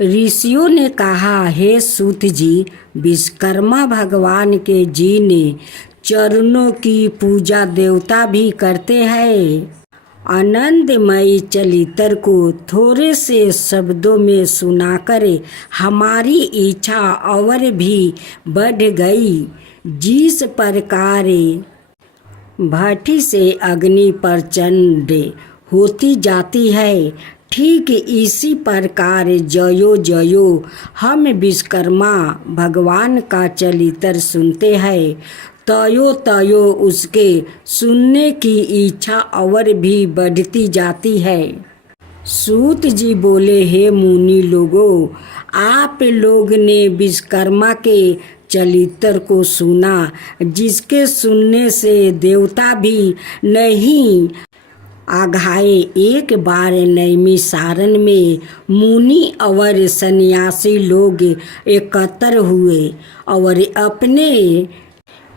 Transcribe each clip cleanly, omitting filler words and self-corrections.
ऋषियों ने कहा, हे सूत जी, विश्वकर्मा भगवान के जी ने चरणों की पूजा देवता भी करते हैं। आनंदमयी चरित्र को थोड़े से शब्दों में सुनाकर हमारी इच्छा और भी बढ़ गई। जिस प्रकार भट्ठी से अग्नि प्रचंड होती जाती है, ठीक इसी प्रकार जयो जयो हम विश्वकर्मा भगवान का चरित्र सुनते हैं, तयो तयो उसके सुनने की इच्छा और भी बढ़ती जाती है। सूत जी बोले, हे मुनि लोगों, आप लोग ने विश्वकर्मा के चरित्र को सुना, जिसके सुनने से देवता भी नहीं आघाए। एक बार नैमिषारण्य में मुनि और सन्यासी लोग एकत्र हुए और अपने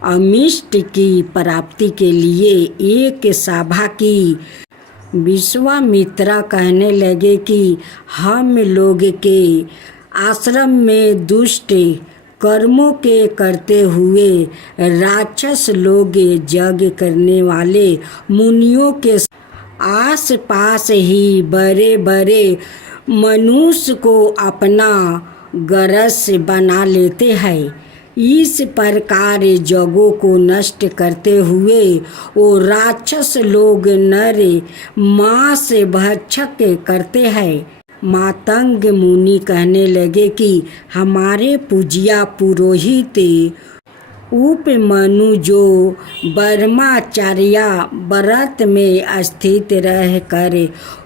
अमिष्ट की प्राप्ति के लिए एक सभा की। विश्वामित्र कहने लगे कि हम लोग के आश्रम में दुष्ट कर्मों के करते हुए राक्षस लोग यज्ञ करने वाले मुनियों के आस पास ही बड़े बड़े मनुष्य को अपना गरस बना लेते हैं। इस प्रकार जगों को नष्ट करते हुए वो राक्षस लोग नर मांस भक्षक करते हैं। मातंग मुनि कहने लगे कि हमारे पूज्या पुरोहित उपमनु जो ब्रह्मचर्या व्रत में स्थित रह कर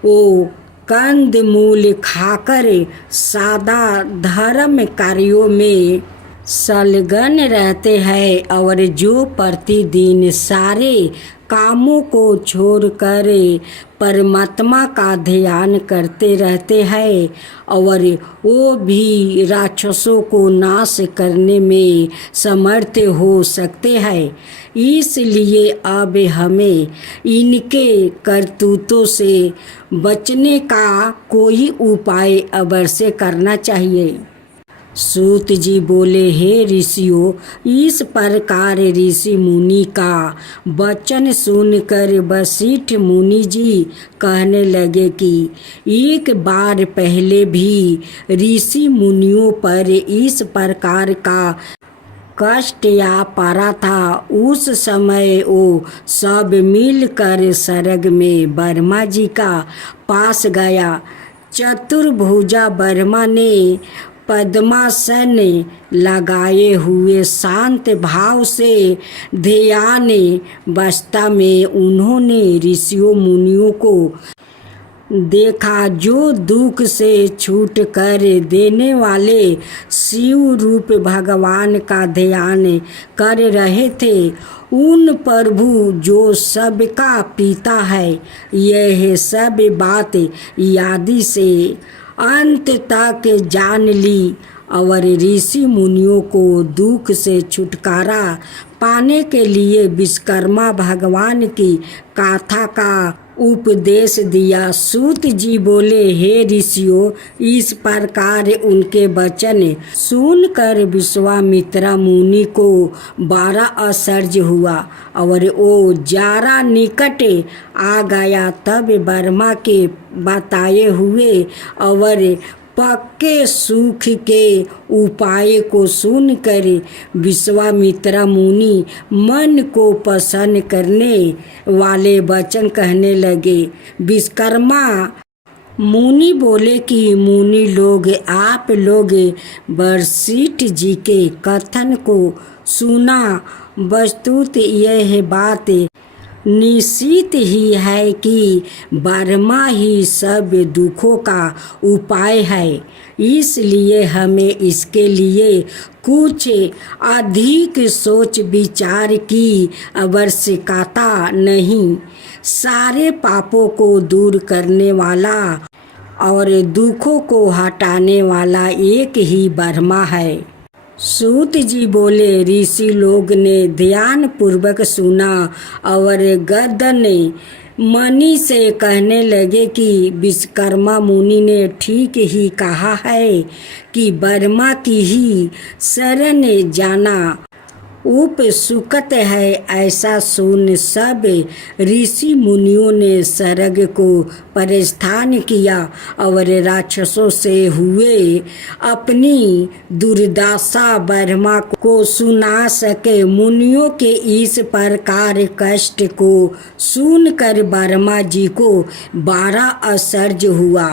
वो कंद मूल खाकर सादा धर्म कार्यों में संलग्न रहते हैं और जो प्रतिदिन सारे कामों को छोड़कर परमात्मा का ध्यान करते रहते हैं, और वो भी राक्षसों को नाश करने में समर्थ हो सकते हैं। इसलिए अब हमें इनके करतूतों से बचने का कोई उपाय अवश्य करना चाहिए। सूत जी बोले, हे ऋषियों, इस प्रकार ऋषि मुनि का वचन सुनकर वशिष्ठ मुनि जी कहने लगे कि एक बार पहले भी ऋषि मुनियों पर इस प्रकार का कष्ट आ पड़ा था। उस समय वो सब मिलकर स्वर्ग में ब्रह्मा जी का पास गया। चतुर्भुजा ब्रह्मा ने पद्मासन लगाए हुए शांत भाव से ध्यान अवस्था में उन्होंने ऋषियों मुनियों को देखा, जो दुख से छूट कर देने वाले शिव रूप भगवान का ध्यान कर रहे थे। उन प्रभु जो सबका पिता है, यह सब बात यादी से अंत तक जान ली और ऋषि मुनियों को दुख से छुटकारा पाने के लिए विश्वकर्मा भगवान की गाथा का उपदेश दिया। सूत जी बोले, हे ऋषियों, इस प्रकार उनके वचन सुनकर विश्वामित्र मुनि को बड़ा आश्चर्य हुआ और वो जरा निकट आ गया। तब ब्रह्मा के बताए हुए और पक्के सुख के उपाय को सुनकर विश्वामित्र मुनि मन को प्रसन्न करने वाले वचन कहने लगे। विश्वकर्मा मुनि बोले कि मुनि लोग, आप लोग वशिष्ठ जी के कथन को सुना। वस्तुतः यह बात निश्चित ही है कि ब्रह्मा ही सब दुखों का उपाय है, इसलिए हमें इसके लिए कुछ अधिक सोच विचार की आवश्यकता नहीं। सारे पापों को दूर करने वाला और दुखों को हटाने वाला एक ही ब्रह्मा है। सूत जी बोले, ऋषि लोग ने ध्यान पूर्वक सुना और गर्दन मणि से कहने लगे कि विश्वकर्मा मुनि ने ठीक ही कहा है कि ब्रह्मा की ही शरण जाना उपसुकत है। ऐसा सुन सब ऋषि मुनियों ने स्वर्ग को प्रस्थान किया और राक्षसों से हुए अपनी दुर्दशा ब्रह्मा को सुना सके। मुनियों के इस प्रकार कष्ट को सुनकर ब्रह्मा जी को बड़ा आश्चर्य हुआ।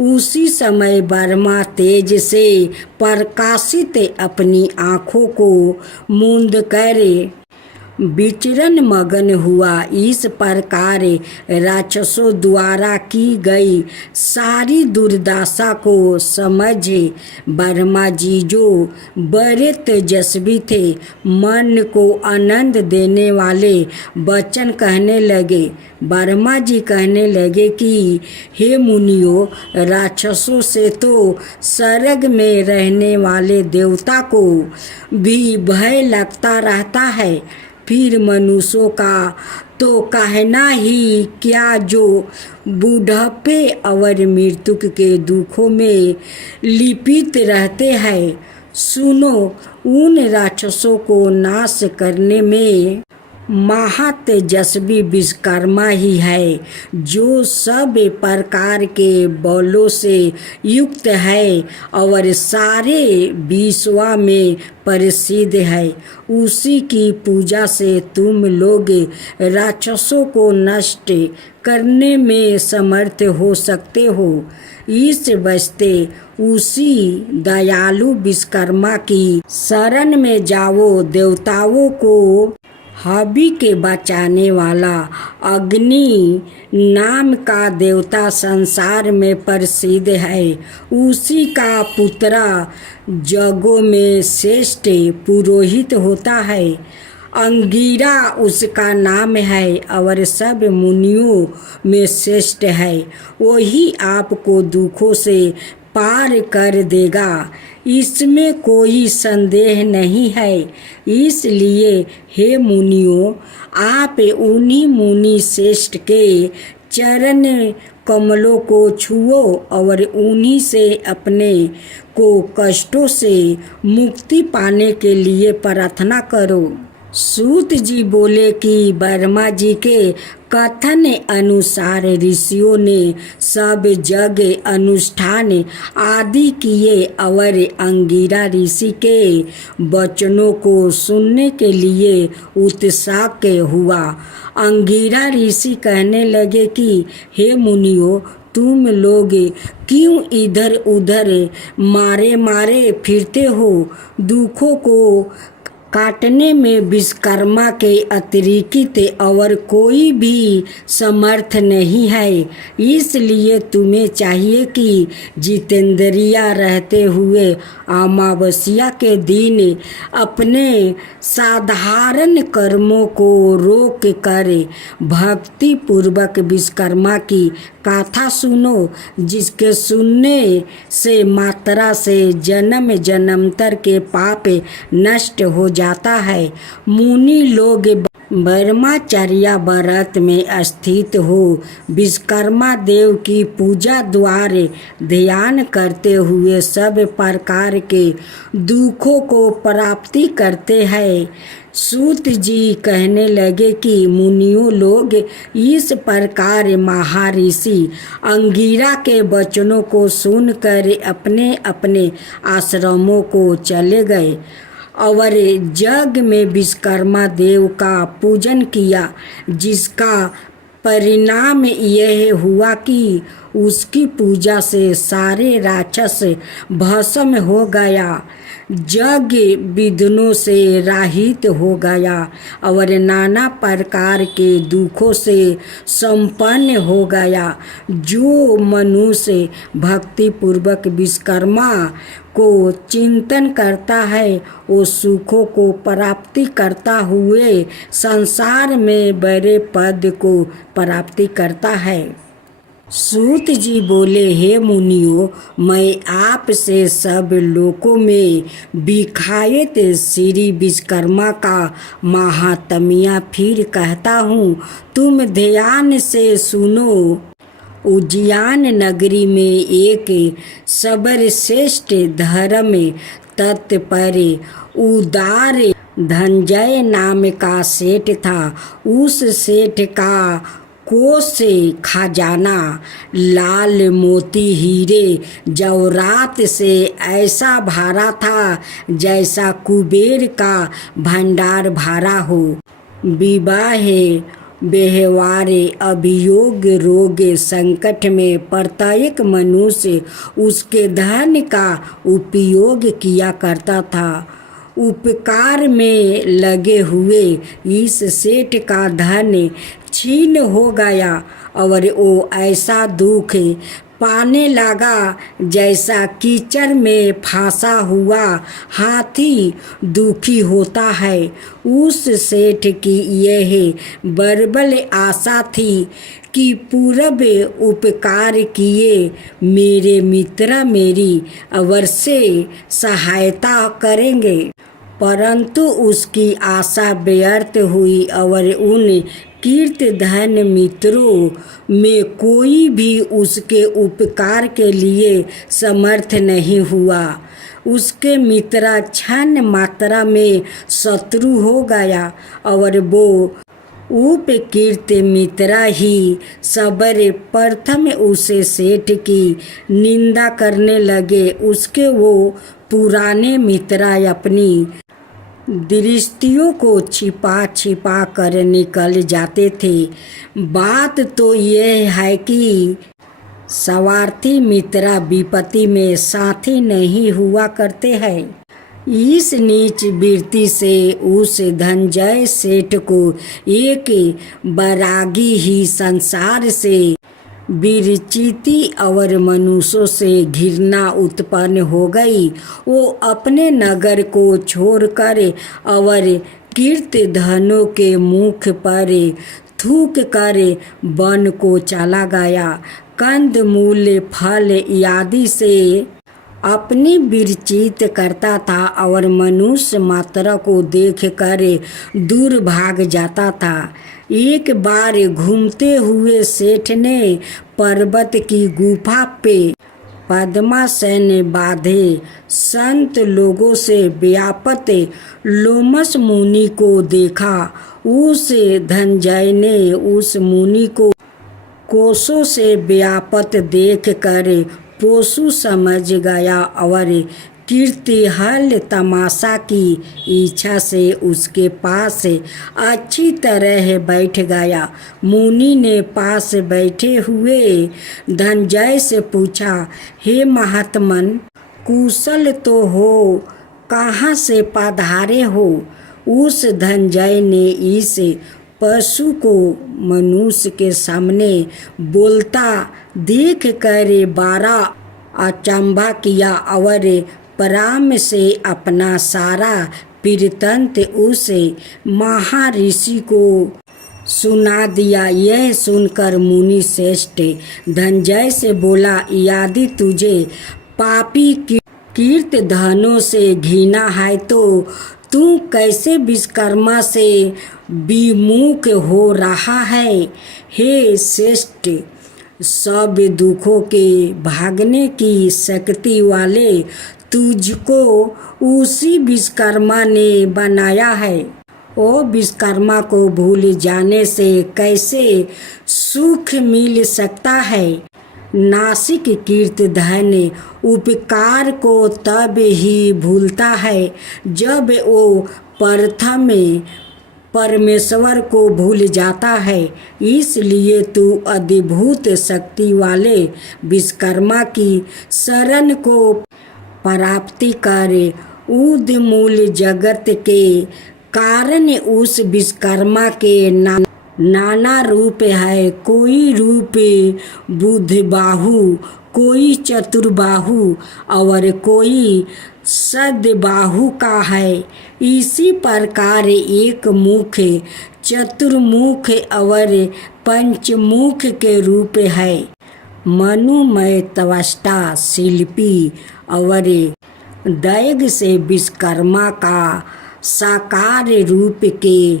उसी समय ब्रह्मा तेज से प्रकाशित अपनी आँखों को मूंद कर विचरण मगन हुआ। इस प्रकार राक्षसों द्वारा की गई सारी दुर्दशा को समझ ब्रह्मा जी जो बड़े तेजस्वी थे, मन को आनंद देने वाले वचन कहने लगे। ब्रह्मा जी कहने लगे कि हे मुनियों, राक्षसों से तो स्वर्ग में रहने वाले देवता को भी भय लगता रहता है, फिर मनुष्यों का तो कहना ही क्या, जो बुढ़ापे और मृत्यु के दुखों में लिपित रहते हैं। सुनो, उन राक्षसों को नाश करने में महातेजस्वी विश्वकर्मा ही है, जो सब प्रकार के बलों से युक्त है और सारे विश्व में प्रसिद्ध है। उसी की पूजा से तुम लोग राक्षसों को नष्ट करने में समर्थ हो सकते हो। इस वास्ते उसी दयालु विश्वकर्मा की शरण में जाओ। देवताओं को हवि के बचाने वाला अग्नि नाम का देवता संसार में प्रसिद्ध है। उसी का पुत्र जगों में श्रेष्ठ पुरोहित होता है। अंगिरा उसका नाम है और सब मुनियों में श्रेष्ठ है। वही आपको दुखों से पार कर देगा, इसमें कोई संदेह नहीं है। इसलिए हे मुनियों, आप उन्हीं मुनि श्रेष्ठ के चरण कमलों को छुओ और उन्हीं से अपने को कष्टों से मुक्ति पाने के लिए प्रार्थना करो। सूत जी बोले कि ब्रह्मा जी के कथन अनुसार ऋषियों ने सब जग अनुष्ठान आदि किए और अंगिरा ऋषि के वचनों को सुनने के लिए उत्साह हुआ। अंगिरा ऋषि कहने लगे कि हे मुनियों, तुम लोग क्यों इधर उधर मारे मारे फिरते हो? दुखों को काटने में विश्वकर्मा के अतिरिक्त और कोई भी समर्थ नहीं है। इसलिए तुम्हें चाहिए कि जितेंद्रिया रहते हुए अमावस्या के दिन अपने साधारण कर्मों को रोक कर भक्ति पूर्वक विश्वकर्मा की कथा सुनो, जिसके सुनने से मात्रा से जन्म जन्मांतर के पाप नष्ट हो जाता है। मुनि लोग ब्रह्मचर्या व्रत में स्थित हो विश्वकर्मा देव की पूजा द्वारा ध्यान करते हुए सब प्रकार के दुखों को प्राप्ति करते हैं। सूत जी कहने लगे कि मुनियों लोग इस प्रकार महर्षि अंगिरा के वचनों को सुनकर अपने अपने आश्रमों को चले गए और जग में विश्वकर्मा देव का पूजन किया, जिसका परिणाम यह हुआ कि उसकी पूजा से सारे राक्षस भस्म हो गया, जग विघ्नों से रहित हो गया और नाना प्रकार के दुखों से संपन्न हो गया। जो मनुष्य भक्ति पूर्वक विश्वकर्मा को चिंतन करता है, वो सुखों को प्राप्ति करता हुए संसार में बड़े पद को प्राप्ति करता है। सूत जी बोले, हे मुनियों, मैं आपसे सब लोकों में विख्यात श्री विश्वकर्मा का महात्म्य फिर कहता हूँ, तुम ध्यान से सुनो। उज्जैन नगरी में एक सर्वश्रेष्ठ धर्म तत्पर उदार धनंजय नाम का सेठ था। उस सेठ का कोष से खजाना लाल मोती हीरे जवाहरात से ऐसा भरा था जैसा कुबेर का भंडार भरा हो। विवाह व्यवहार अभियोग रोग संकट में प्रत्येक मनुष्य उसके धन का उपयोग किया करता था। उपकार में लगे हुए इस सेठ का धन छीन हो गया और वो ऐसा दुख पाने लगा जैसा कीचड़ में फंसा हुआ हाथी दुखी होता है। उस सेठ की यह बर्बल आशा थी कि पूर्व उपकार किए मेरे मित्र मेरी अवश्य सहायता करेंगे, परंतु उसकी आशा व्यर्थ हुई और उन कीर्तधन मित्रों में कोई भी उसके उपकार के लिए समर्थ नहीं हुआ। उसके मित्र क्षण मात्रा में शत्रु हो गया और वो उपकीर्त मित्र ही सबर प्रथम उसे सेठ की निंदा करने लगे। उसके वो पुराने मित्र अपनी दृष्टियों को छिपा छिपा कर निकल जाते थे। बात तो यह है कि स्वार्थी मित्र विपत्ति में साथी नहीं हुआ करते हैं। इस नीच वृत्ति से उस धनंजय सेठ को एक बैरागी ही संसार से विरचिति और मनुष्यों से घृणा उत्पन्न हो गई। वो अपने नगर को छोड़कर और कीर्तधनों के मुख पर थूक कर वन को चला गया। कंद मूल फल आदि से अपनी विरचित करता था और मनुष्य मात्र को देखकर दूर भाग जाता था। एक बार घूमते हुए सेठ ने पर्वत की गुफा पे पद्मासन बांधे संत लोगों से व्यापत लोमस मुनि को देखा। उस धनंजय ने उस मुनि को कोसों से व्यापत देख कर पोसु समझ गया और कीर्तिहल तमाशा की इच्छा से उसके पास अच्छी तरह बैठ गया। मुनि ने पास बैठे हुए धनंजय से पूछा, हे महात्मन, कुशल तो हो, कहाँ से पधारे हो? उस धनंजय ने इस पशु को मनुष्य के सामने बोलता देख कर बड़ा अचंभा किया और पराम से अपना सारा वृत्तांत उस महर्षि को सुना दिया। यह सुनकर मुनि श्रेष्ठ धनंजय से बोला, यदि तुझे पापी कीर्तधनों से घृणा है तो तू कैसे विश्वकर्मा से विमुख हो रहा है? हे श्रेष्ठ, सब दुखों के भागने की शक्ति वाले तुझको उसी विश्वकर्मा ने बनाया है। ओ विश्वकर्मा को भूल जाने से कैसे सुख मिल सकता है? नासिक कीर्तधन उपकार को तब ही भूलता है जब वो प्रथम परमेश्वर को भूल जाता है। इसलिए तू अद्भुत शक्ति वाले विश्वकर्मा की शरण को प्राप्ति कर। उद्मूल जगत के कारण उस विश्वकर्मा के नाना रूप है। कोई रूप बुद्धबाहु, कोई चतुर्बाहु और कोई सद्बाहु का है। इसी प्रकार एक मुख, चतुर्मुख और पंचमुख के रूप है। मनुमय त्वष्टा शिल्पी और दैग से विश्वकर्मा का साकार रूप के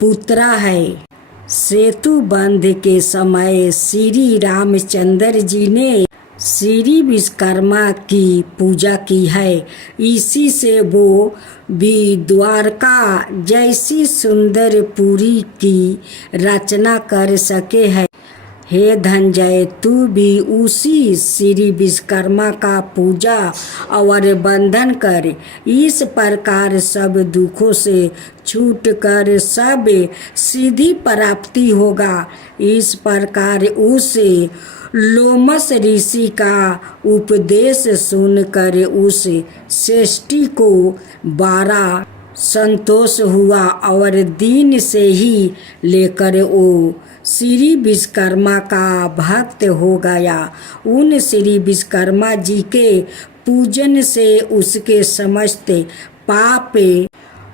पुत्र है। सेतु बंध के समय श्री रामचंद्र जी ने श्री विश्वकर्मा की पूजा की है। इसी से वो भी द्वारका जैसी सुंदर पुरी की रचना कर सके हैं। हे धनंजय, तू भी उसी श्री विश्वकर्मा का पूजा और बंधन कर। इस प्रकार सब दुखों से छूट कर सब सिद्धि प्राप्ति होगा। इस प्रकार उस लोमस ऋषि का उपदेश सुनकर उस श्रेष्ठी को बड़ा संतोष हुआ और दिन से ही लेकर वो श्री विश्वकर्मा का भक्त हो गया। उन श्री विश्वकर्मा जी के पूजन से उसके समस्त पाप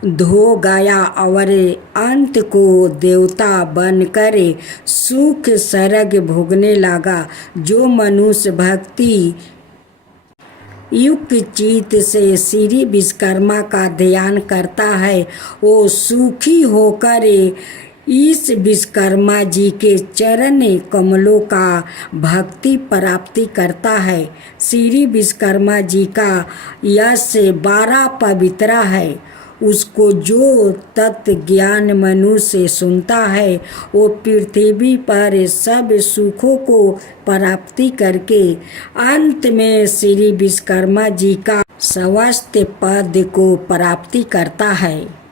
धो गया और अंत को देवता बनकर सुख स्वर्ग भोगने लगा। जो मनुष्य भक्ति युक्त चित्त से श्री विश्वकर्मा का ध्यान करता है वो सुखी होकर इस विश्वकर्मा जी के चरण कमलों का भक्ति प्राप्ति करता है। श्री विश्वकर्मा जी का यश बड़ा पवित्र है। उसको जो तत्व ज्ञान मनुष्य सुनता है वो पृथ्वी पर सब सुखों को प्राप्ति करके अंत में श्री विश्वकर्मा जी का स्वस्थ पद को प्राप्ति करता है।